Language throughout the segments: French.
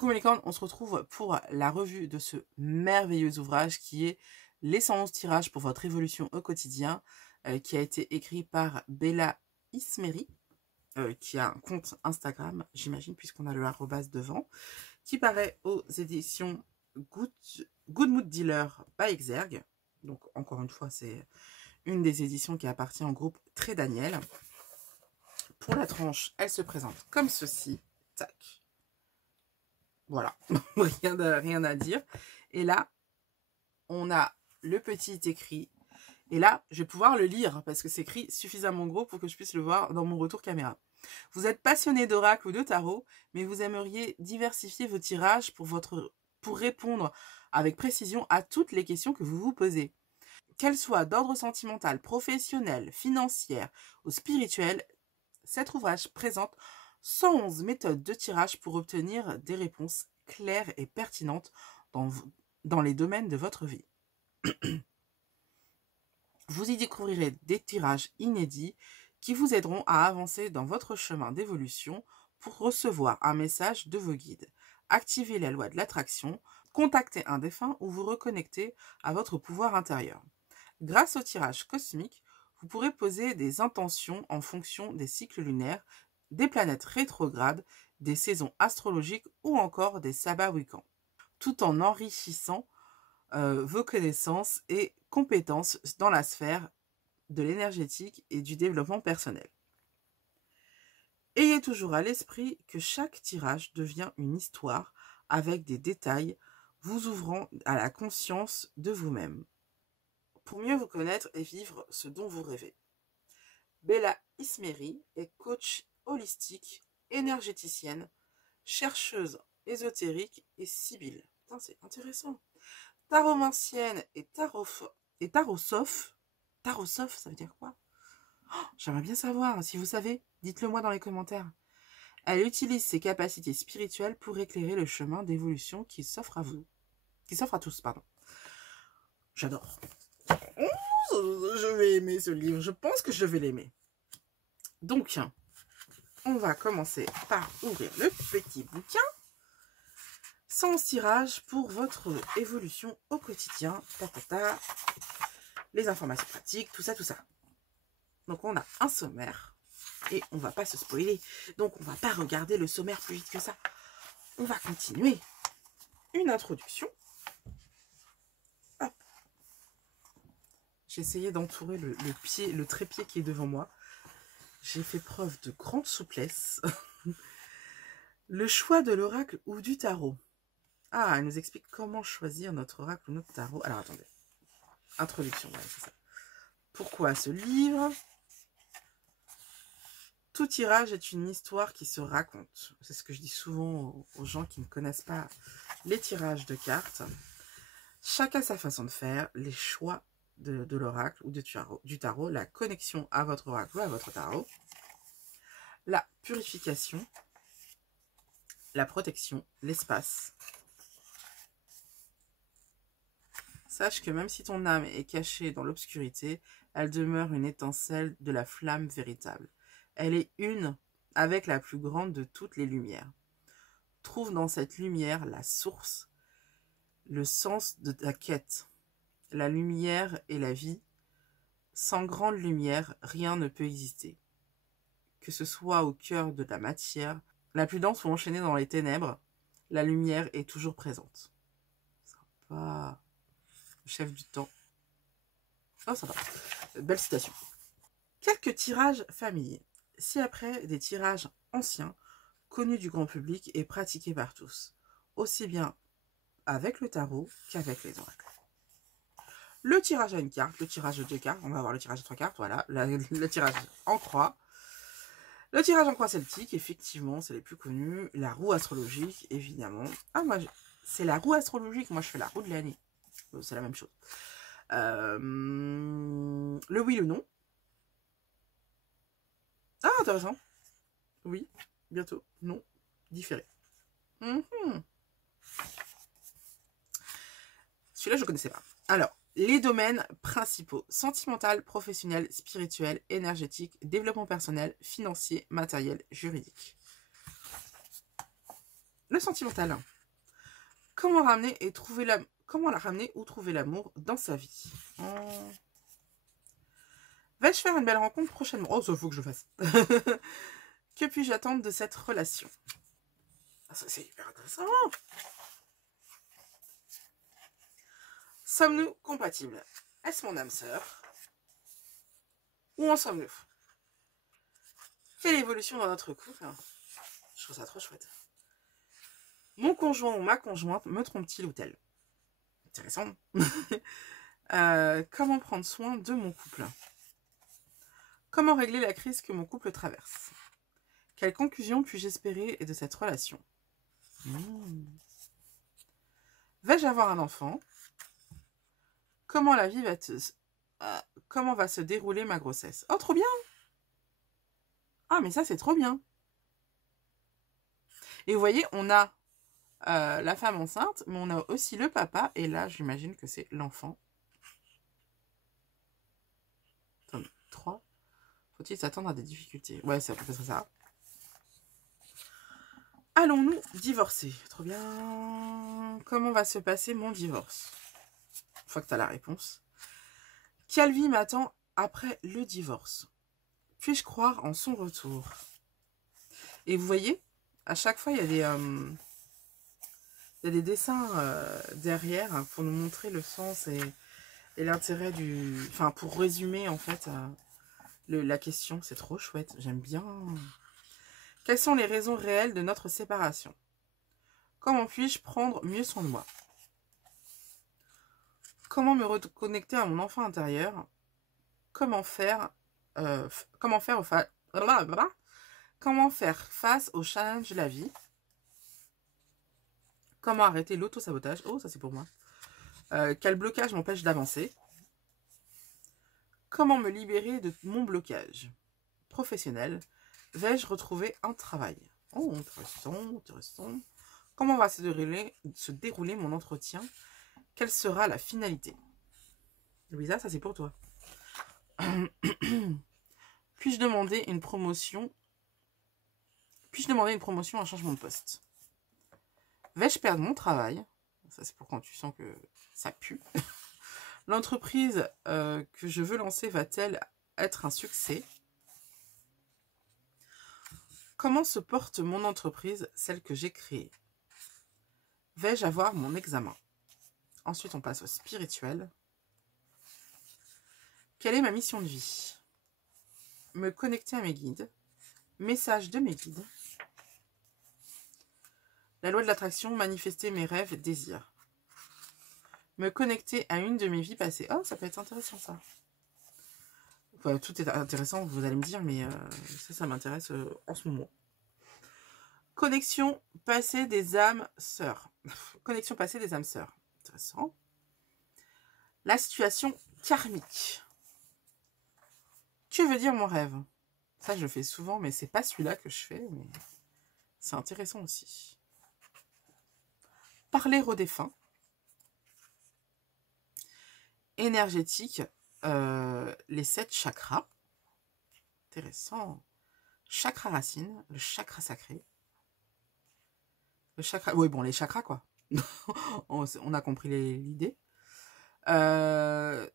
Coucou mes licornes, on se retrouve pour la revue de ce merveilleux ouvrage qui est Les 111 tirages pour votre évolution au quotidien, qui a été écrit par Bella Ismeri, qui a un compte Instagram, j'imagine, puisqu'on a le arrobas devant, qui paraît aux éditions Good Mood Dealer by Exergue. Donc, encore une fois, c'est une des éditions qui appartient au groupe Très Daniel. Pour la tranche, elle se présente comme ceci. Tac. Voilà, rien à dire. Et là, on a le petit écrit. Et là, je vais pouvoir le lire parce que c'est écrit suffisamment gros pour que je puisse le voir dans mon retour caméra. Vous êtes passionné d'oracle ou de tarot, mais vous aimeriez diversifier vos tirages pour répondre avec précision à toutes les questions que vous vous posez. Qu'elles soient d'ordre sentimental, professionnel, financier ou spirituel, cet ouvrage présente 111 méthodes de tirage pour obtenir des réponses claires et pertinentes dans les domaines de votre vie. Vous y découvrirez des tirages inédits qui vous aideront à avancer dans votre chemin d'évolution pour recevoir un message de vos guides, activer la loi de l'attraction, contacter un défunt ou vous reconnecter à votre pouvoir intérieur. Grâce au tirage cosmique, vous pourrez poser des intentions en fonction des cycles lunaires, des planètes rétrogrades, des saisons astrologiques ou encore des sabbats week-ends, tout en enrichissant vos connaissances et compétences dans la sphère de l'énergétique et du développement personnel. Ayez toujours à l'esprit que chaque tirage devient une histoire avec des détails vous ouvrant à la conscience de vous-même, pour mieux vous connaître et vivre ce dont vous rêvez. Bella Ismeri est coach holistique, énergéticienne, chercheuse ésotérique et sibylle. Putain, c'est intéressant. Taromancienne et tarosophe. Tarosophe, ça veut dire quoi? Oh, j'aimerais bien savoir. Si vous savez, dites-le moi dans les commentaires. Elle utilise ses capacités spirituelles pour éclairer le chemin d'évolution qui s'offre à vous. Qui s'offre à tous, pardon. J'adore. Je vais aimer ce livre. Je pense que je vais l'aimer. Donc, on va commencer par ouvrir le petit bouquin. 111 tirages pour votre évolution au quotidien. Les informations pratiques, tout ça, tout ça. Donc, on a un sommaire. Et on va pas se spoiler. Donc, on va pas regarder le sommaire plus vite que ça. On va continuer. Une introduction. Hop. J'ai essayé d'entourer le trépied qui est devant moi. J'ai fait preuve de grande souplesse. Le choix de l'oracle ou du tarot. Ah, elle nous explique comment choisir notre oracle ou notre tarot. Alors, attendez. Introduction, ouais, c'est ça. Pourquoi ce livre? Tout tirage est une histoire qui se raconte. C'est ce que je dis souvent aux gens qui ne connaissent pas les tirages de cartes. Chacun sa façon de faire, les choix de l'oracle ou du tarot, la connexion à votre oracle ou à votre tarot, la purification, la protection, l'espace. Sache que même si ton âme est cachée dans l'obscurité, elle demeure une étincelle de la flamme véritable. Elle est une avec la plus grande de toutes les lumières. Trouve dans cette lumière la source, le sens de ta quête. La lumière est la vie. Sans grande lumière, rien ne peut exister. Que ce soit au cœur de la matière, la plus dense ou enchaînée dans les ténèbres, la lumière est toujours présente. Sympa. Chef du temps. Oh, sympa. Belle citation. Quelques tirages familiers. Ci-après, des tirages anciens, connus du grand public et pratiqués par tous, aussi bien avec le tarot qu'avec les oracles. Le tirage à une carte, le tirage à 2 cartes, on va voir le tirage à 3 cartes, voilà, le tirage en croix. Le tirage en croix celtique, effectivement, c'est les plus connus. La roue astrologique, évidemment. Ah, moi, c'est la roue astrologique, moi je fais la roue de l'année. C'est la même chose. Le oui, le non. Ah, intéressant. Oui, bientôt. Non, différé. Celui-là, je ne connaissais pas. Alors, les domaines principaux. Sentimental, professionnel, spirituel, énergétique, développement personnel, financier, matériel, juridique. Le sentimental. Comment ramener et trouver comment la ramener ou trouver l'amour dans sa vie. Vais-je faire une belle rencontre prochainement? Oh, ça faut que je fasse. Que puis-je attendre de cette relation? Ça, c'est hyper intéressant. Sommes-nous compatibles? Est-ce mon âme sœur? Où en sommes-nous? Quelle évolution dans notre couple? Je trouve ça trop chouette. Mon conjoint ou ma conjointe me trompe-t-il ou tel? Intéressant. Comment prendre soin de mon couple? Comment régler la crise que mon couple traverse? Quelle conclusion puis-je espérer de cette relation? Vais-je avoir un enfant? Comment la vie comment va se dérouler ma grossesse? Oh, trop bien! Ah, mais ça, c'est trop bien! Et vous voyez, on a la femme enceinte, mais on a aussi le papa, et là, j'imagine que c'est l'enfant. Attendez, 3. Faut-il s'attendre à des difficultés? Ouais, c'est à peu près ça. Allons-nous divorcer? Trop bien. Comment va se passer mon divorce? Une fois que tu as la réponse. Quelle vie m'attend après le divorce? Puis-je croire en son retour? Et vous voyez, à chaque fois, il y a des dessins derrière pour nous montrer le sens et l'intérêt du... Enfin, pour résumer, en fait, la question. C'est trop chouette. J'aime bien. Quelles sont les raisons réelles de notre séparation? Comment puis-je prendre mieux soin de moi? Comment me reconnecter à mon enfant intérieur? Comment faire face aux challenges de la vie? Comment arrêter l'auto-sabotage? Oh, ça c'est pour moi. Quel blocage m'empêche d'avancer? Comment me libérer de mon blocage professionnel? Vais-je retrouver un travail? Oh, intéressant. Comment va se dérouler mon entretien? Quelle sera la finalité? Louisa, ça c'est pour toi. Puis-je demander une promotion? Un changement de poste? Vais-je perdre mon travail? Ça c'est pour quand tu sens que ça pue. L'entreprise que je veux lancer va-t-elle être un succès? Comment se porte mon entreprise, celle que j'ai créée? Vais-je avoir mon examen? Ensuite, on passe au spirituel. Quelle est ma mission de vie? Me connecter à mes guides. Message de mes guides. La loi de l'attraction, manifester mes rêves, désirs. Me connecter à une de mes vies passées. Oh, ça peut être intéressant, ça. Enfin, tout est intéressant, vous allez me dire, mais ça m'intéresse en ce moment. Connexion passée des âmes sœurs. Connexion passée des âmes sœurs. Intéressant. La situation karmique. Que veut dire mon rêve? Ça, je le fais souvent, mais c'est pas celui-là que je fais, mais c'est intéressant aussi. Parler aux défunts. Énergétique. Les 7 chakras. Intéressant. Chakra racine, le chakra sacré. Le chakra... Oui, bon, les chakras, quoi. On a compris l'idée.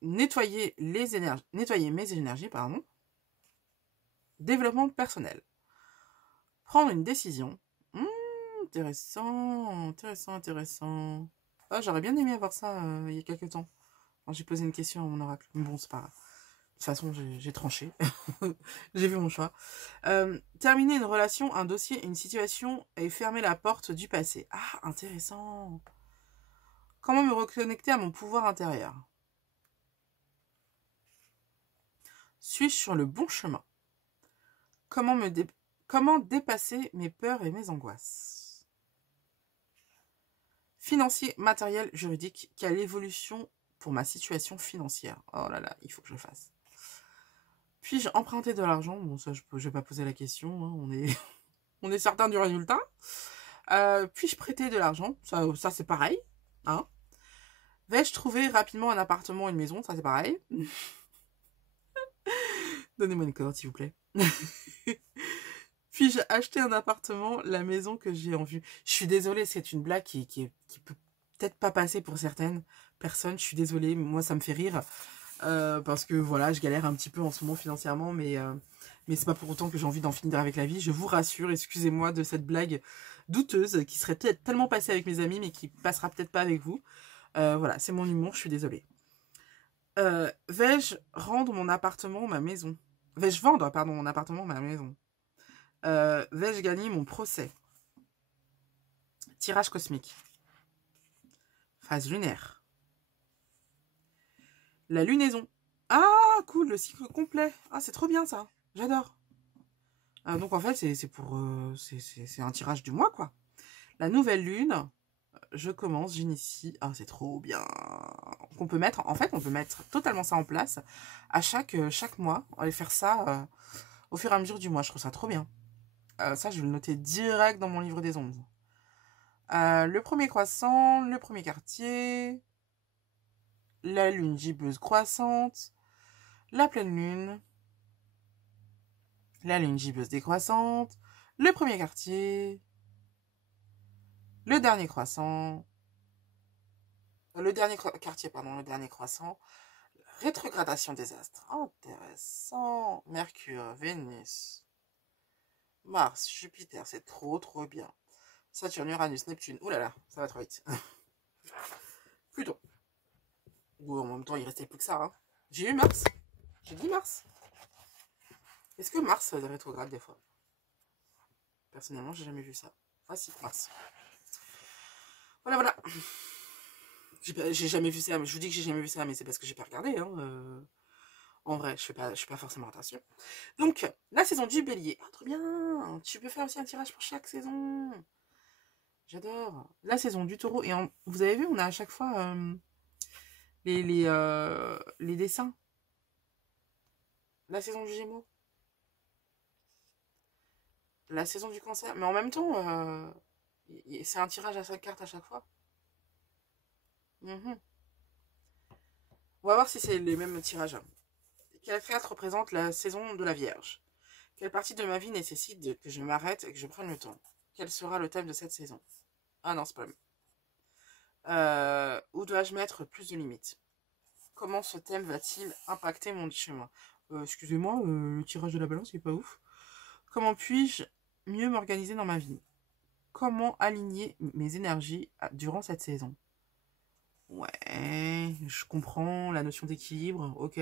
Nettoyer mes énergies, pardon. Développement personnel. Prendre une décision. Intéressant. Oh, j'aurais bien aimé avoir ça il y a quelques temps. J'ai posé une question à mon oracle. Mais bon, c'est pas grave. De toute façon, j'ai tranché. J'ai vu mon choix. Terminer une relation, un dossier, une situation et fermer la porte du passé. Ah, intéressant. Comment me reconnecter à mon pouvoir intérieur? Suis-je sur le bon chemin? Comment dépasser mes peurs et mes angoisses? Financier, matériel, juridique. Quelle évolution pour ma situation financière? Oh là là, il faut que je le fasse. Puis-je emprunter de l'argent? Bon, ça, je vais pas poser la question. Hein, on est certain du résultat. Puis-je prêter de l'argent? Ça c'est pareil. Hein. Vais-je trouver rapidement un appartement, une maison? Ça c'est pareil. Donnez-moi une cote, s'il vous plaît. Puis-je acheter un appartement, la maison que j'ai en vue? Je suis désolée, c'est une blague qui peut peut-être pas passer pour certaines personnes. Je suis désolée, moi ça me fait rire. Parce que voilà, je galère un petit peu en ce moment financièrement, mais c'est pas pour autant que j'ai envie d'en finir avec la vie. Je vous rassure, excusez-moi de cette blague douteuse qui serait peut-être tellement passée avec mes amis, mais qui passera peut-être pas avec vous. Voilà, c'est mon humour, je suis désolée. Vais-je rendre mon appartement ou ma maison? Vais-je vendre, pardon, mon appartement ou ma maison? Vais-je gagner mon procès? Tirage cosmique. Phase lunaire. La lunaison. Ah, cool, le cycle complet. Ah, c'est trop bien ça. J'adore. Donc en fait, c'est pour... c'est un tirage du mois, quoi. La nouvelle lune. Je commence, j'initie. Ah, c'est trop bien. On peut mettre... En fait, on peut mettre totalement ça en place à chaque mois. On va faire ça au fur et à mesure du mois. Je trouve ça trop bien. Ça, je vais le noter direct dans mon livre des ombres. Le premier croissant, le premier quartier, la lune gibbeuse croissante, la pleine lune, la lune gibbeuse décroissante, le premier quartier, le dernier croissant, le dernier quartier, pardon, le dernier croissant, rétrogradation des astres, intéressant, Mercure, Vénus, Mars, Jupiter, c'est trop trop bien, Saturne, Uranus, Neptune, oulala, ça va trop vite, Pluton, ou en même temps il restait plus que ça, hein. J'ai eu Mars, j'ai dit Mars. Est-ce que Mars rétrograde des fois? Personnellement, j'ai jamais vu ça. Ah si, Mars. Voilà, voilà. J'ai jamais vu ça, mais je vous dis que j'ai jamais vu ça, mais c'est parce que j'ai pas regardé. Hein. En vrai, je fais pas forcément attention. Donc, la saison du bélier. Ah, trop bien. Tu peux faire aussi un tirage pour chaque saison. J'adore. La saison du taureau. Et vous avez vu, on a à chaque fois les dessins. La saison du gémeaux. La saison du cancer. Mais en même temps, c'est un tirage à 5 cartes à chaque fois. Mhm. On va voir si c'est les mêmes tirages. Quelle carte représente la saison de la Vierge? Quelle partie de ma vie nécessite que je m'arrête et que je prenne le temps? Quel sera le thème de cette saison? Ah non, c'est pas le même. Où dois-je mettre plus de limites? Comment ce thème va-t-il impacter mon chemin? Excusez-moi, le tirage de la balance n'est pas ouf. Comment puis-je mieux m'organiser dans ma vie? Comment aligner mes énergies durant cette saison? Ouais, je comprends la notion d'équilibre, ok.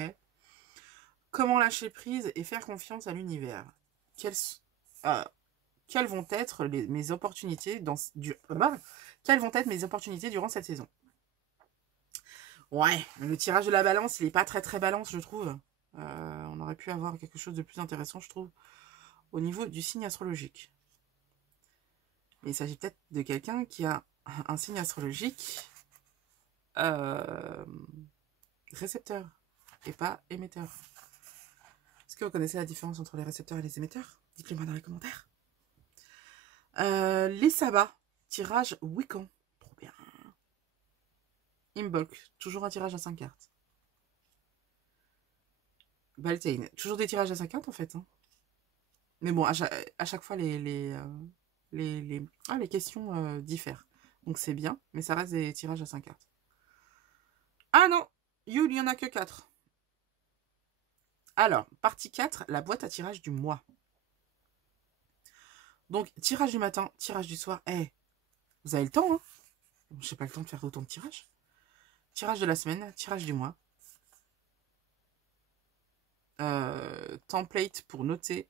Comment lâcher prise et faire confiance à l'univers? Quelles, euh, quelles vont être mes opportunités quelles vont être mes opportunités durant cette saison? Ouais, le tirage de la balance, il est pas très très balance, je trouve. On aurait pu avoir quelque chose de plus intéressant, je trouve, au niveau du signe astrologique. Mais il s'agit peut-être de quelqu'un qui a un signe astrologique récepteur et pas émetteur. Est-ce que vous connaissez la différence entre les récepteurs et les émetteurs? Dites-le moi dans les commentaires. Les sabbats, tirage Wiccan. Trop bien. Imbolc, toujours un tirage à 5 cartes. Beltane, toujours des tirages à 5 cartes en fait. Hein. Mais bon, à chaque fois, les questions diffèrent. Donc c'est bien, mais ça reste des tirages à 5 cartes. Ah non, Yule, il n'y en a que 4. Alors, partie 4, la boîte à tirage du mois. Donc, tirage du matin, tirage du soir. Vous avez le temps, hein? J'ai pas le temps de faire autant de tirages. Tirage de la semaine, tirage du mois. Template pour noter.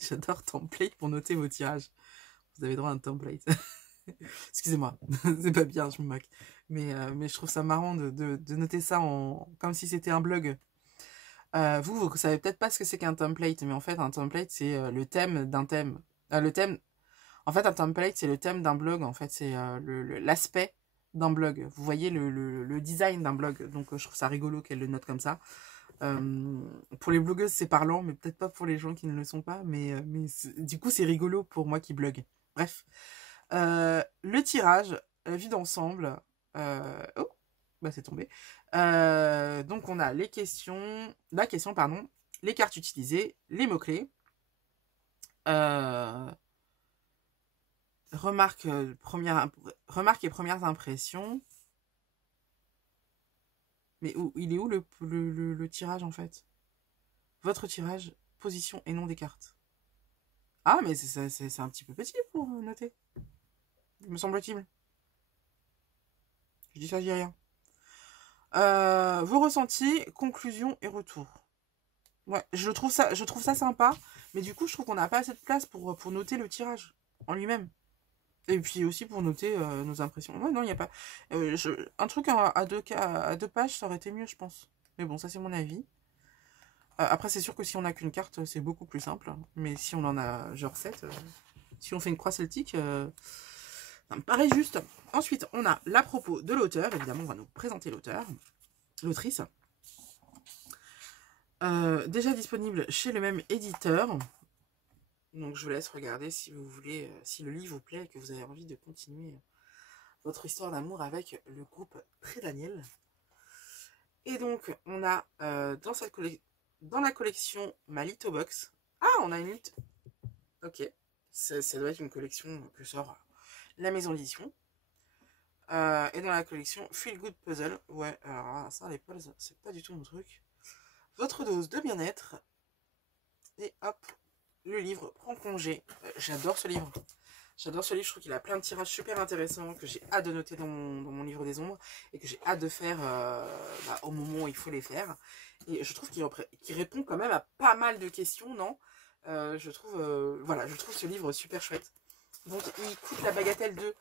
J'adore template pour noter vos tirages. Vous avez droit à un template. Excusez-moi, c'est pas bien, je me moque. Mais je trouve ça marrant de noter ça comme si c'était un blog. Vous savez peut-être pas ce que c'est qu'un template, mais en fait, un template, c'est le thème d'un thème. Le thème... En fait, un template, c'est le thème d'un blog. En fait, c'est l'aspect d'un blog. Vous voyez le design d'un blog. Donc, je trouve ça rigolo qu'elle le note comme ça. Pour les blogueuses, c'est parlant, mais peut-être pas pour les gens qui ne le sont pas. Mais du coup, c'est rigolo pour moi qui blogue. Bref. Le tirage, la vue d'ensemble. Oh, bah c'est tombé. Donc, on a la question, pardon, les cartes utilisées, les mots-clés, Euh, remarque et premières impressions. Mais il est où le tirage en fait? Votre tirage, position et nom des cartes. Ah, mais c'est un petit peu petit pour noter, me semble-t-il. Je dis ça, je dis rien. Vos ressentis, conclusions et retours. Ouais, je trouve ça sympa, mais du coup, je trouve qu'on n'a pas assez de place pour noter le tirage en lui-même. Et puis aussi pour noter nos impressions. Ouais, non, il n'y a pas. Un truc à deux pages, ça aurait été mieux, je pense. Mais bon, ça, c'est mon avis. Après, c'est sûr que si on n'a qu'une carte, c'est beaucoup plus simple. Mais si on en a genre 7, si on fait une croix celtique, ça me paraît juste. Ensuite, on a l'à propos de l'auteur. Évidemment, on va nous présenter l'auteur, l'autrice. Déjà disponible chez le même éditeur. Donc, je vous laisse regarder si vous voulez, si le livre vous plaît et que vous avez envie de continuer votre histoire d'amour avec le groupe Très Daniel. Et donc, on a dans la collection ma Litho Box. Ah, on a une Litho. Ok. Ça doit être une collection que sort la maison d'édition. Et dans la collection Feel Good Puzzle. Ouais, alors ça, les puzzles, c'est pas du tout mon truc. Votre dose de bien-être. Et hop, le livre prend congé. J'adore ce livre. J'adore ce livre, je trouve qu'il a plein de tirages super intéressants que j'ai hâte de noter dans mon livre des ombres et que j'ai hâte de faire au moment où il faut les faire. Et je trouve qu'il répond quand même à pas mal de questions, non? Je trouve ce livre super chouette. Donc il coûte la bagatelle de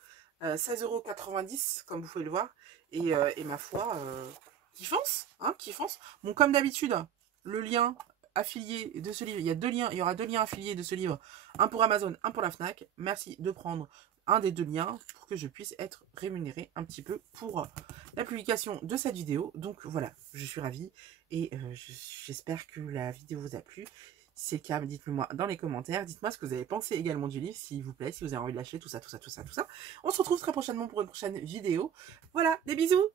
16,90 €, comme vous pouvez le voir. Et ma foi, kiffance, hein, kiffance. Bon, comme d'habitude, le lien affilié de ce livre, il y aura 2 liens affiliés de ce livre, un pour Amazon, un pour la Fnac. Merci de prendre un des 2 liens pour que je puisse être rémunérée un petit peu pour la publication de cette vidéo. Donc voilà, je suis ravie et j'espère que la vidéo vous a plu. Si c'est le cas, dites-le moi dans les commentaires. Dites-moi ce que vous avez pensé également du livre, s'il vous plaît, si vous avez envie de lâcher tout ça. On se retrouve très prochainement pour une prochaine vidéo. Voilà, des bisous!